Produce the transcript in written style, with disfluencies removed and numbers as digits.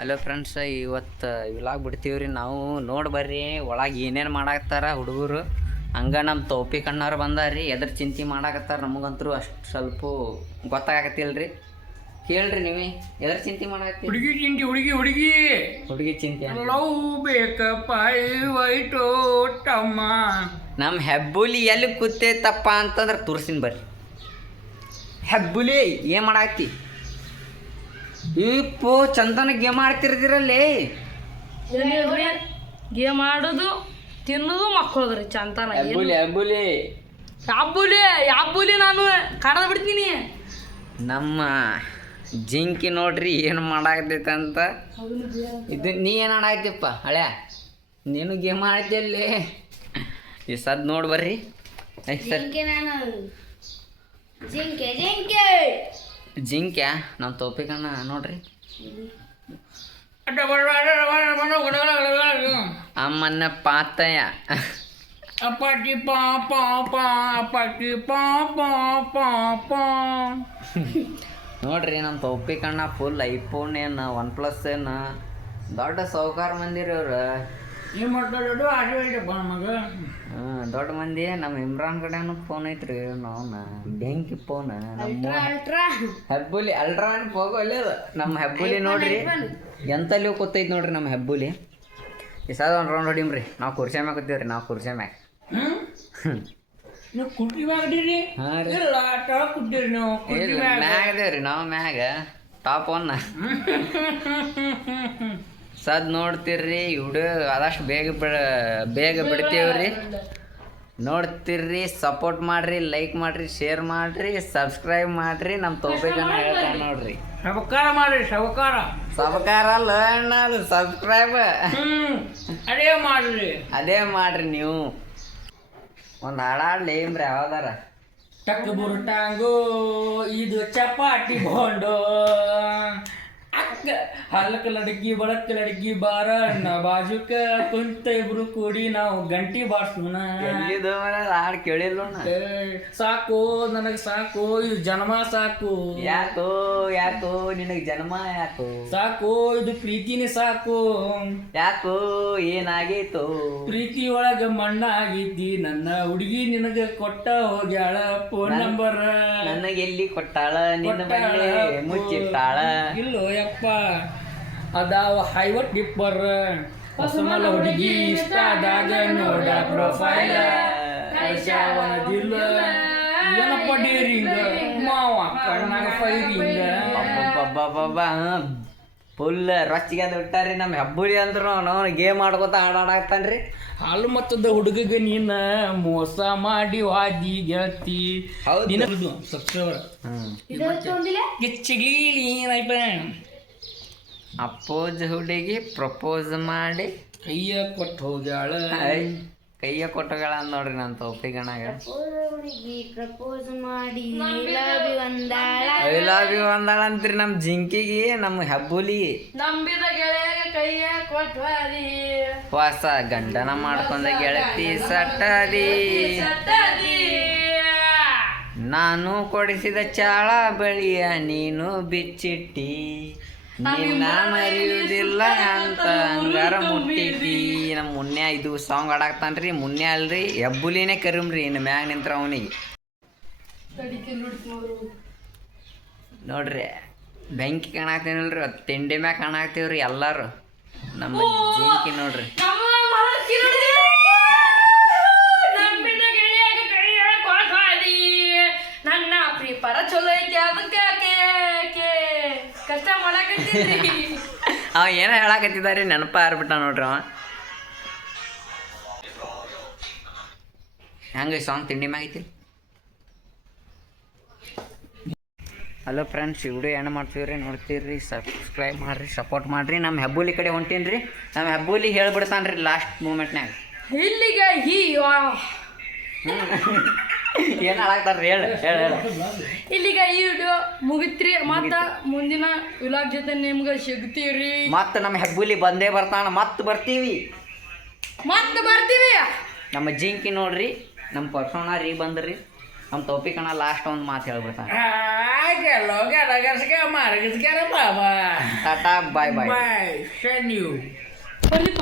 Hello friends, ಇವತ್ತು vlog ಬಿಡ್ತೀವ್ರಿ ನಾವು. ನೋಡಿ ಬರ್ರಿ ಒಳಗೆ ಏನೇನು ಮಾಡಾಕತ್ತಾರ ಹುಡುಗರು. ಹಂಗೆ ನಮ್ಮ ತೋಪಿ ಕಣ್ಣವ್ರು ಬಂದಾರ್ರಿ. ಎದ್ರ ಚಿಂತೆ ಮಾಡಾಕತ್ತಾರ ನಮಗಂತೂ ಅಷ್ಟು ಸ್ವಲ್ಪ ಗೊತ್ತಾಗತ್ತಿಲ್ರಿ. ಕೇಳ್ರಿ ನೀವೇ ಎದ್ರ ಚಿಂತೆ ಮಾಡಾಕತ್ತಿ? ಹುಡುಗಿ ಚಿಂತೆ, ಹುಡುಗಿ ಚಿಂತೆ ಲವ್ ಬೇಕಪ್ಪ ವೈಟೋ ತಮ್ಮ. ನಮ್ಮ ಹೆಬ್ಬುಲಿ ಎಲ್ಲಿ ಕೂತೈತಪ್ಪ ಅಂತಂದ್ರೆ ತೋರ್ಸಿನ ಬರ್ರಿ. ಹೆಬ್ಬುಲಿ ಏನು ಮಾಡಾಕತ್ತಿ? ಇಪ್ಪೋ ಚಂದನ ಗೇಮ್ ಆಡ್ತಿರ್ದಿರಲ್ಲಿ. ಗೇಮ್ ಆಡೋದು, ತಿನ್ನೋದು, ಮಕ್ಕಳದ್ರಿ ಚಂತನ. ಹೆಬ್ಬುಲಿ ಹೆಬ್ಬುಲಿ ಯಾಬ್ಬುಲಿ ನಾನು ಕಡದ ಬಿಡ್ತೀನಿ. ನಮ್ಮ ಜಿಂಕಿ ನೋಡ್ರಿ ಏನು ಮಾಡಾಕತೈತೆ ಅಂತ. ಇದು ನೀ ಏನು ಆಡಾಕತ್ತಿಪ್ಪ ಹಳ್ಯಾ? ನೀನು ಗೇಮ್ ಆಡ್ತಿಯಲ್ಲಿ. ಈ ಸದ್ ನೋಡಿ ಬರ್ರಿ. ಜಿಂಕ್ಯಾ ನಮ್ಮ ತೋಪಿ ಕಣ್ಣ ನೋಡ್ರಿ. ಅಮ್ಮನ್ನ ಪಾತಯ್ಯ ಅಪ್ಪಾಟಿ ಪಾಪ ಅಪ್ಪಾಟಿ ಪಾಪ ಪಾಪ. ನೋಡ್ರಿ ನಮ್ಮ ತೋಪಿ ಕಣ್ಣ ಫುಲ್ ಐಫೋನ್ ಏನು OnePlus ಏನು ದೊಡ್ಡ ಸಾಹುಕಾರ ಮಂದಿರಿ ಅವ್ರು. ಏನು ಮಾಡ್ತಾಡೋದು ಆಟೋ ಐತಪ್ಪ ಮಗ. ದೊಡ್ಡ ಮಂದಿ. ನಮ್ಮ ಇಮ್ರಾನ್ ಕಡೆನೂ ಫೋನ್ ಐತ್ರಿ. ನಾವು ಬೆಂಕಿ ಫೋನ್. ನಮ್ಮ ಹೆಬ್ಬುಲಿ ಅಲ್ಟ್ರಾನ್ ಹೋಗೋ ಅಲ್ಲದ. ನಮ್ಮ ಹೆಬ್ಬುಲಿ ನೋಡ್ರಿ ಎಂತಲ್ಲಿ ಕೂತೈತಿ ನೋಡ್ರಿ ನಮ್ಮ ಹೆಬ್ಬುಲಿ. ಈ ಸದ ಒಂದು ರೌಂಡ್ ಹೊಡಿಮ್ರಿ. ನಾವು ಕುರ್ಚಿ ಮ್ಯಾಗ ಕೂತೀವ್ರಿ. ನಾವು ಕುರ್ಚಿ ಮ್ಯಾಗ. ನೀವು ಕುಟ್ಟಿ ಮ್ಯಾಗಡಿರಿ? ಹಾಂ ರೀ, ಇಲ್ಲ ಟಾಪ್ ಕುಟ್ಟಿರಿ ನೀವು. ಮ್ಯಾಗ ಅದೇವ್ರಿ ನಾವು ಮ್ಯಾಗ ಟಾಪ್ ಒನ್. ಸದ್ ನೋಡ್ತಿರ್ರಿ ವಿಡಿಯೋ ಆದಷ್ಟು ಬೇಗ ಬಿಡ್ತೀವ್ರಿ. ನೋಡ್ತಿರ್ರಿ, ಸಪೋರ್ಟ್ ಮಾಡ್ರಿ, ಲೈಕ್ ಮಾಡ್ರಿ, ಶೇರ್ ಮಾಡ್ರಿ, ಸಬ್ಸ್ಕ್ರೈಬ್ ಮಾಡ್ರಿ. ನಮ್ಮ ತೋಬೇಕನ್ನ ಹೇಳ್ತಾನೆ ನೋಡ್ರಿ. ಸಬಕಾರ ಮಾಡ್ರಿ, ಸಬಕಾರ. ಸಬಕಾರ ಅಲ್ಲ ಅಣ್ಣ, ಅದು ಸಬ್ಸ್ಕ್ರೈಬ್. ಅದೇ ಮಾಡ್ರಿ ನೀವು. ಒಂದು ಹಾಡಾಡ್ಲಿ ಏನ್ರಿ ಯಾವ್ದಾರ. ಟಕ್ ಬುರುಟಾಂಗೋ ಇದು ಚಪಾಟಿ ಬೋಂಡೋ ಅಕ್ಕ ಹಲ್ಕ ಲಡಕಿ ಬಡಕ್ ಲಡಕಿ ಬಾರ ಬಾಜುಕ ಕುಂತ ಇಬ್ರು ಕೂಡಿ ನಾವು ಗಂಟಿ ಬಾರ್ಸೋಣ. ಹಾಡು ಕೇಳಿಲ್ಲ. ಸಾಕು ನನಗೆ ಸಾಕು, ಇದು ಜನ್ಮ ಸಾಕು. ಯಾಕೋ ಯಾಕೋ ನಿನಗೆ ಜನ್ಮ ಯಾಕೋ? ಸಾಕು ಇದು ಪ್ರೀತಿನೇ ಸಾಕು. ಯಾಕೋ ಏನಾಗೈತೋ? ಪ್ರೀತಿ ಒಳಗ ಮಣ್ಣಾಗಿದ್ದಿ ನನ್ನ ಹುಡುಗಿ ನಿನಗ ಕೊಟ್ಟ ಹೋಗ್ಯಾಳ ಫೋನ್ ನಂಬರ್. ನನಗೆಲ್ಲಿ ಕೊಟ್ಟಾಳ? ನಿನ್ನ ಬಳ್ಳಿ ಮುಚ್ಚಿಟ್ಟಾಳ. ಇಲ್ಲೋ ಯಪ್ಪ ಅದಾವ ಹೈವಟ್ ಡಿಪ್ಪರ್. ಹೊಸಮಲ ಹುಡುಗಿ ಇಷ್ಟ ಆದಾಗ ನೋಡ ಪ್ರೊಫೈಲ್. ಏನಪ್ಪ ಡೇರಿಂಗ್ ಮಾವ ಕಣ್ಣಾಗ ಫೈರಿಂಗ್. ಫುಲ್ ರೊಚ್ಚಿಗೆ ಅದು ಬಿಟ್ಟಾರಿ ನಮ್ಮ ಹೆಬ್ಬುಲಿ ಅಂದ್ರು. ನಾವು ಗೇಮ್ ಆಡ್ಕೊತ ಆಡಾಡ್ತಾನ್ರಿ. ಹಾಲು ಮತ್ತದ ಹುಡುಗಗೆ ನೀನ ಮೋಸ ಮಾಡಿ ವಾದಿ ಗೆಳತಿ. ಹೌದು ಸಬ್ಸ್ಕ್ರೈಬರ್ ಅಪ್ಪೋಸ್ ಹುಡುಗಿ ಪ್ರಪೋಸ್ ಮಾಡಿ ಕೈಯ ಕೊಟ್ಟು ಹೋಗ್ಯಾಳ. ಕೈಯ ಕೊಟ್ಟಗಳ ನೋಡ್ರಿ ನನ್ನ ತೋಪಿಗಣಗ. ಐ ಲವ್ ಯು ಅಂದಾಳ ಅಂತ್ರಿ ನಮ್ಮ ಜಿಂಕಿಗೆ. ನಮ್ಮ ಹೆಬ್ಬುಲಿ ನಂಬಿದ ಗೆಳೆಯ ಕೈಯ ಕೊಟ್ವಾರಿ, ಹೊಸ ಗಂಡನ ಮಾಡ್ಕೊಂಡ ಗೆಳತಿ ಸಟ್ಟದಿ. ನಾನು ಕೊಡಿಸಿದ ಚಾಳ ಬಳಿಯ ನೀನು ಬಿಚ್ಚಿಟ್ಟಿ, ನಿನ್ನ ಮರೆಯುವುದಿಲ್ಲ ಅಂತ ಹಂಗಾರ ಮುಟ್ಟಿಟ್ಟಿ. ನಮ್ಮ ಮುನ್ಯ ಇದು ಸಾಂಗ್ ಆಡಾಕ್ತಾನ್ರಿ. ಮುನ್ಯ ಅಲ್ರಿ, ಹೆಬ್ಬುಲಿನೇ ಕರಿಮ್ರಿ. ಇನ್ನು ಮ್ಯಾಗ ನಿಂತ್ರ ಅವನಿಗೆ ನೋಡ್ರಿ ಬೆಂಕಿ ಕಾಣಾಕ್ತೇನಿಲ್ರಿ, ತಿಂಡಿ ಮ್ಯಾಗ ಕಾಣಾಕ್ತೇವ್ರಿ ಎಲ್ಲಾರು. ನಮ್ಮ ಜಿಂಕಿ ನೋಡ್ರಿ. ನನ್ನ ಪ್ರೀಪರ ಚಲೋ ಐತಿ, ಅದಕ್ಕೆ ಕಷ್ಟ ಮಾಡಾಕತ್ತೀರಿ. ಅವ ಏನೋ ಹೇಳಾಕತ್ತಿದಾರಿ, ನೆನಪ ಹಾರ್ಬಿಟ್ಟ ನೋಡ್ರಿ ಅವ. ಹೆಂಗ ಸಾಂಗ್ ತಿಂಡಿ ಮ್ಯಾಗೈತಿ. ಹಲೋ ಫ್ರೆಂಡ್ಸ್, ಈ ವಿಡಿಯೋ ಏನು ಮಾಡ್ತೀವ್ರಿ ನೋಡ್ತೀವ್ರಿ. ಸಬ್ಸ್ಕ್ರೈಬ್ ಮಾಡಿರಿ, ಸಪೋರ್ಟ್ ಮಾಡಿರಿ. ನಮ್ಮ ಹೆಬ್ಬುಲಿ ಕಡೆ ಹೊಂಟೀನಿ ರೀ. ನಮ್ಮ ಹೆಬ್ಬುಲಿ ಹೇಳ್ಬಿಡ್ತಾನೆ ರೀ ಲಾಸ್ಟ್ ಮೂಮೆಂಟ್ನಾಗ. ಇಲ್ಲಿಗೆ ಏನು ಹಾಳಾಗ್ತಾರ್ರಿ? ಹೇಳು. ಇಲ್ಲಿಗೆ ಈ ವಿಡಿಯೋ ಮುಗಿತ್ರಿ. ಮತ್ತು ಮುಂದಿನ ವಿಲಾಗ್ ಜೊತೆ ನಿಮ್ಗೆ ಸಿಗ್ತೀವ್ರಿ. ಮತ್ತೆ ನಮ್ಮ ಹೆಬ್ಬುಲಿ ಬಂದೇ ಬರ್ತಾನ. ಮತ್ತೆ ಬರ್ತೀವಿ. ನಮ್ಮ ಜಿಂಕಿ ನೋಡ್ರಿ ನಮ್ಮ ಪರ್ಸೋಣ ರೀ ಬಂದ್ರಿ. ನಮ್ಮ ತೋಪಿಕ್ ಅಣ್ಣ ಲಾಸ್ಟ್ ಒಂದು ಮಾತು ಹೇಳ್ಬಿಡ್ತಾನೆ. ಮಾರ್ಗಸ್ಕಾರ ಬಾಬಾ ಟಾಟಾ ಬಾಯ್ ಬಾಯ್. ಬಾಯ್ ಶನ್ ಯು ಬರ್ಲಿಪ್ಪ